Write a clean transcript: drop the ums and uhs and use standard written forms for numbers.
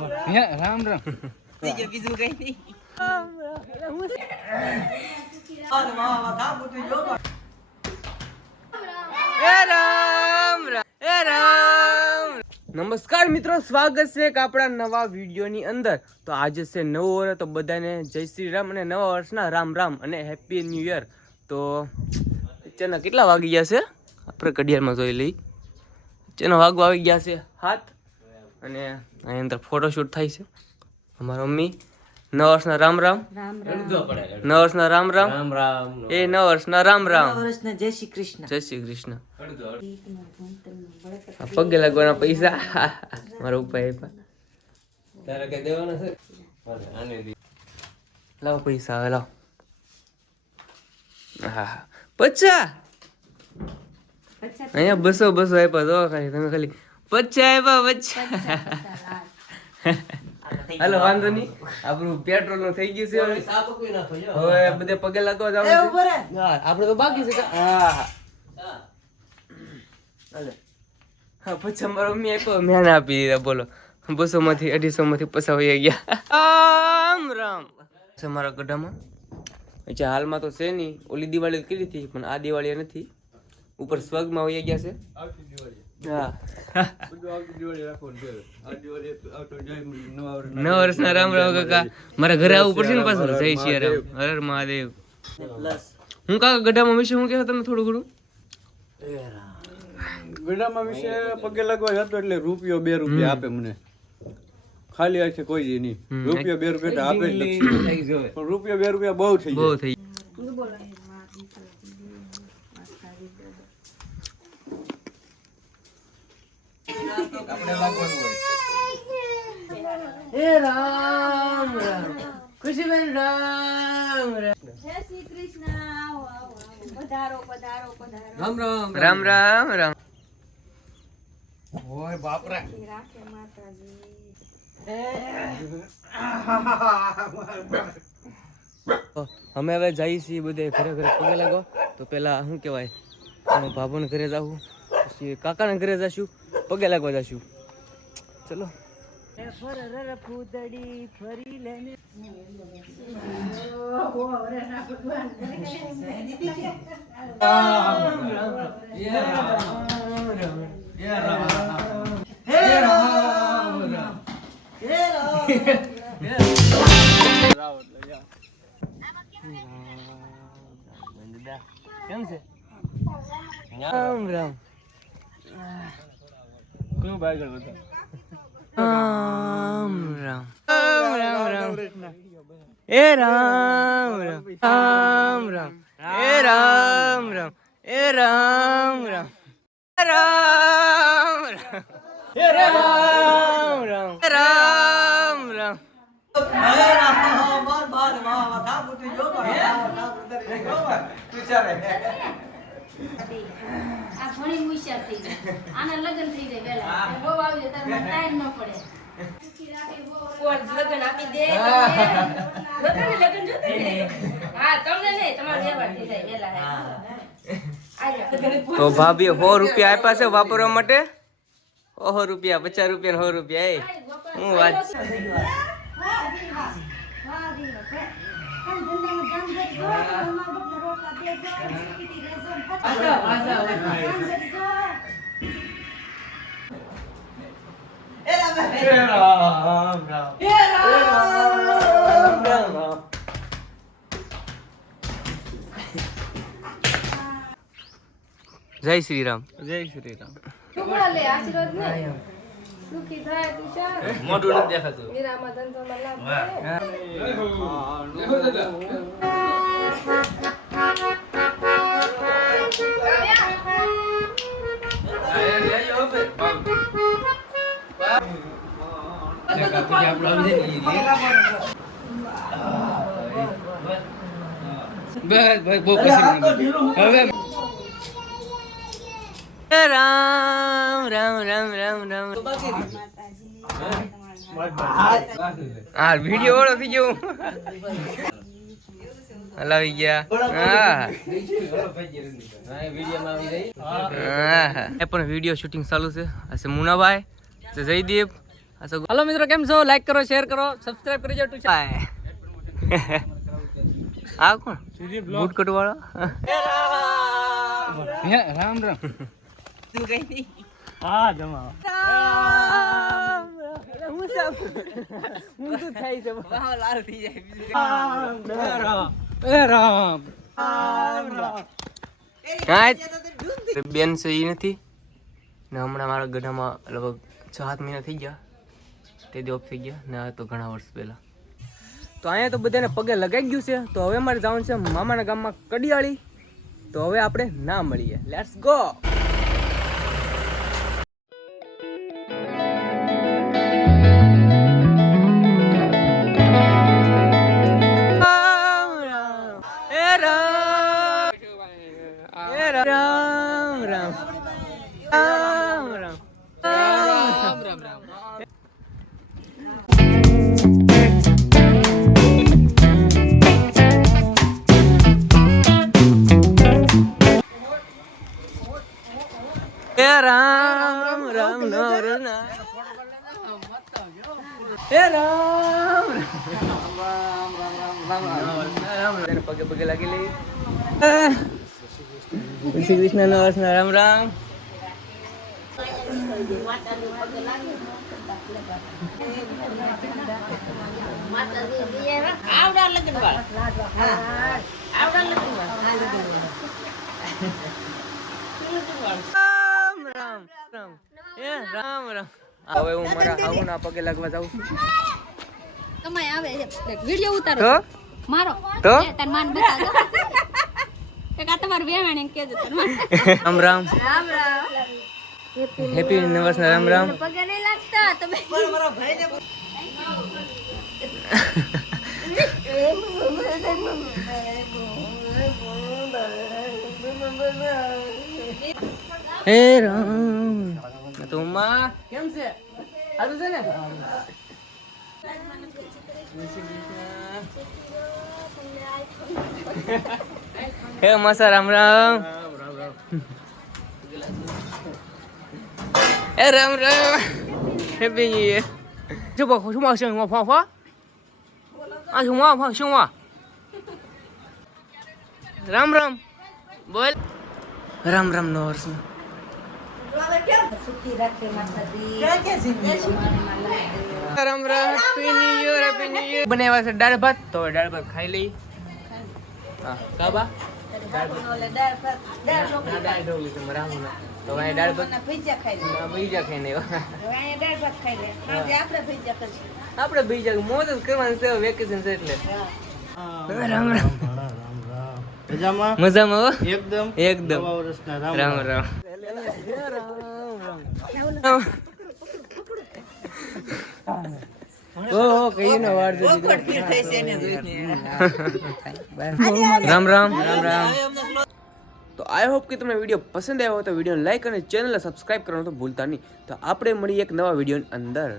રામ રામ બીજું કઈ નહીં. નમસ્કાર મિત્રો, સ્વાગત છે એક આપણા નવા વિડીયોની અંદર. તો આજે છે નવો વર્ષ, તો બધાને જય શ્રી રામ અને નવા વર્ષના રામ રામ અને હેપી ન્યૂ યર. તો અત્યારના કેટલા વાગી ગયા છે આપણે ઘડિયાળમાં જોઈ લઈ. અત્યારના વાગવા આવી ગયા છે 7 અને અહીં અંદર ફોટોશૂટ થાય છે. અમારા મમ્મી નવા વર્ષના રામ રામ, નવા વર્ષના રામ રામ, એ નવા વર્ષના રામ રામ, જય શ્રી કૃષ્ણ, જય શ્રી કૃષ્ણ. પગે લાગવાના પૈસા મારા ઉપર આપ્યા. તારે કઈ દેવાના છે? લાવો પૈસા, હવે લાવો. હા 50 અહીંયા 200 આપ્યા. તો ખાલી તમે ખાલી 50 આપ્યા. 50 હાલો વાંધો નહીં, આપણું પેટ્રોલ નું થઈ ગયું છે. હવે બધે પગે લાગવા જાવ આપડે તો બાકી છે. હા પછી અમારો મમ્મી આપ્યો, મેં ના આપી દીધા. બોલો 200 માંથી 250 માંથી 50 વહી ગયા. રામ રામ છે મારા ગઢામાં. અચ્છા હાલમાં તો છે નહીં, ઓલી દિવાળી કરી હતી પણ આ દિવાળી નથી. ઉપર સ્વર્ગમાં વહી ગયા છે. હા નવા વર્ષના રામ રામ કાકા. મારા ઘરે આવવું પડશે ને પાછું. જય શ્રી રામ, હર હર મહાદેવ. હું કાકા ગઢામાં વિશે હું કહેવા તમે થોડું ઘણું? ગઢામાં વિશે પગે લાગવા હતો એટલે રૂપિયો 2 રૂપિયા આપે મને. ખાલી આ છે કોઈ જ નહીં. રૂપિયો 2 રૂપિયા આપે જ નથી. પણ રૂપિયો 2 રૂપિયા બહુ થઈ બહુ થઈ. હે રામ રામ, ખુશીબેન રામ રામ, જય શ્રી કૃષ્ણ. પધારો પધારો પધારો. રામ રામ રામ રામ રામ. ઓય બાપ રે, રાખે માતાજી. અમે હવે જઈએ છીએ બધે ઘરે ઘરે પગે લાગો. તો પેલા શું કહેવાય, ભાભોને ઘરે જાવું, પછી કાકાને ઘરે જશું, પગે લાગવા જશું. ચલો. ફૂદડી ફરી લેને કેમ છે? રામ રામ. કોણ ભાઈ ગયો હતો? રામ રામ રામ રામ એ રામ રામ રામ રામ એ રામ રામ એ રામ રામ રામ રામ એ રામ રામ રામ રામ. આ ઘણી મુશ્કેલ થઈ ગઈ. આના લગ્ન થઈ જાય વેલા. બહુ આવી જાય તારે ટાઈમ ન પડે. કોણ લગ્ન આપી દે લગ્ન જોતે ને. હા તમને નહીં, તમારે વ્યવહાર થઈ જાય વેલા. તો ભાભી 100 રૂપિયા આપ્યા છે વાપરવા માટે. 100 રૂપિયા, 50 રૂપિયા, 100 રૂપિયા. એ હું વાત જય શ્રી રામ, જય શ્રી રામ. લે આશીર્વાદ ને સુખી થાય તું ચાલ. મોઢું નથી દેખાતું. મીરામાં ધંધોમાં લાભ રામ રામ રામ રામ રામ. હા વિડીયો વાળો થઈ ગયો. હલાવી ગયા. હા પણ વિડીયો શૂટિંગ ચાલુ છે. આ છે મુનાભાઈ, છે જયદીપ, હાલો મિત્રો, કેમ છો? લાઈક કરો, શેર કરો, સબસ્ક્રાઇબ કરી જાવ. આ કોણ બૂટ કટ વાળો? રામ રામ. તું કઈ નહીં. હા જમા. હું તો થાય છે લાલ થઈ જાય. બેન છે એ નથી ને હમણાં મારા ગઢામાં લગભગ 6-7 મહિના થઈ ગયા, તે ઓફ થઈ ગયા ને આ તો ઘણા વર્ષ પહેલા. તો અહીંયા તો બધાને પગે લગાઈ ગયું છે. તો હવે મારે જવાનું છે મામાના ગામમાં કડિયાળી. તો હવે આપણે ના મળીએ. Let's go. રામ રામ નર ના હે રામ રામ પગે પગે લાગી લઈ. શ્રી કૃષ્ણ નરસ રામ રામ. આવડા લગન વાળા. આવડા લગન વાળા. રામ રામ રામ હે રામ રામ. હવે હું મારા હાઉના પગે લાગવા જાઉં છું. કમાય આવે છે વિડિયો ઉતારો તો મારો તો તાર માન બતાજો એક આ તમારું વેવાણ એમ કેજો તાર માન. રામ રામ રામ રામ. હેપી નવસ ના રામ રામ. પગે નહીં લાગતા તમે. મારા ભાઈને હે રામ. તો માં કેમ છે? સારું છે ને? હે મસા રામ રામ. હે Ram Ram. Happy new year. શું બોલ શું બોલ શું બોલ ફા આ શું બોલ શું બોલ રામ રામ બોલ રામ રામ નો વર્ષ Ram Ram. Happy new year happy new year. બનાવ્યા છે દાળ ભાત. તો હવે દાળ ભાત ખાઈ લઈ. હા કાબા દાળ ઢોકળી છે મારા હામુના. તો અહીં દાળ ભાત બીજા ખાઈને આપણે બીજા મોજ જ કરવાની છે. વેકેશન છે એટલે રામ રામ. મજામાં હો? એકદમ એકદમ રામ રામ. ઓહો કઈ નો વાર છે. રામ રામ રામ રામ. તો આઈ હોપ કે તમને વિડીયો પસંદ આવ્યો હોય તો વિડીયોને લાઈક અને ચેનલને સબસ્ક્રાઇબ કરવાનું તો ભૂલતા નહીં. તો આપણે મળીએ એક નવા વિડીયોની અંદર.